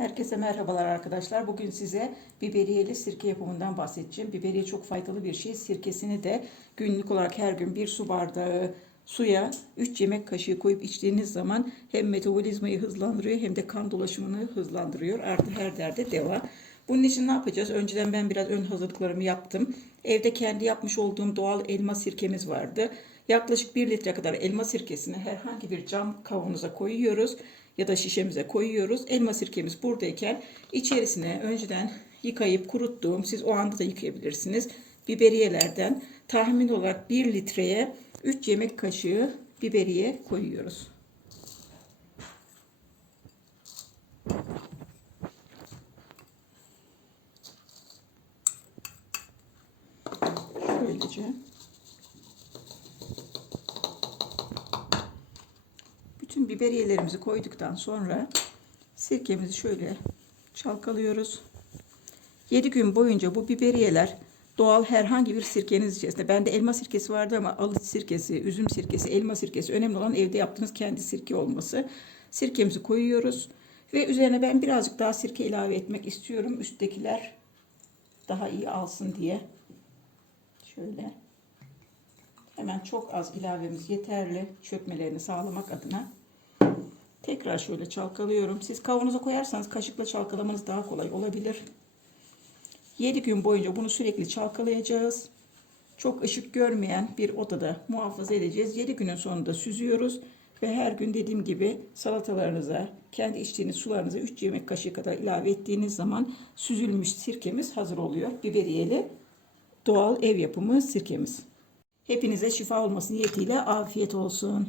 Herkese merhabalar arkadaşlar. Bugün size biberiyeli sirke yapımından bahsedeceğim. Biberiye çok faydalı bir şey. Sirkesini de günlük olarak her gün bir su bardağı suya 3 yemek kaşığı koyup içtiğiniz zaman hem metabolizmayı hızlandırıyor hem de kan dolaşımını hızlandırıyor. Artı her derde deva. Bunun için ne yapacağız? Önceden ben biraz ön hazırlıklarımı yaptım. Evde kendi yapmış olduğum doğal elma sirkemiz vardı. Yaklaşık 1 litre kadar elma sirkesini herhangi bir cam kavanoza koyuyoruz ya da şişemize koyuyoruz. Elma sirkemiz buradayken içerisine önceden yıkayıp kuruttuğum, siz o anda da yıkayabilirsiniz. Biberiyelerden tahmin olarak 1 litreye 3 yemek kaşığı biberiye koyuyoruz. Şöylece. Bütün biberiyelerimizi koyduktan sonra sirkemizi şöyle çalkalıyoruz. 7 gün boyunca bu biberiyeler doğal herhangi bir sirkeniz içerisinde. Bende elma sirkesi vardı ama alıç sirkesi, üzüm sirkesi, elma sirkesi önemli olan evde yaptığınız kendi sirke olması. Sirkemizi koyuyoruz ve üzerine ben birazcık daha sirke ilave etmek istiyorum. Üsttekiler daha iyi alsın diye. Şöyle. Hemen çok az ilavemiz yeterli çökmelerini sağlamak adına. Tekrar şöyle çalkalıyorum. Siz kavanoza koyarsanız kaşıkla çalkalamanız daha kolay olabilir. 7 gün boyunca bunu sürekli çalkalayacağız. Çok ışık görmeyen bir odada muhafaza edeceğiz. 7 günün sonunda süzüyoruz ve her gün dediğim gibi salatalarınıza, kendi içtiğiniz sularınıza 3 yemek kaşığı kadar ilave ettiğiniz zaman süzülmüş sirkemiz hazır oluyor. Biberiyeli doğal ev yapımı sirkemiz. Hepinize şifa olması niyetiyle afiyet olsun.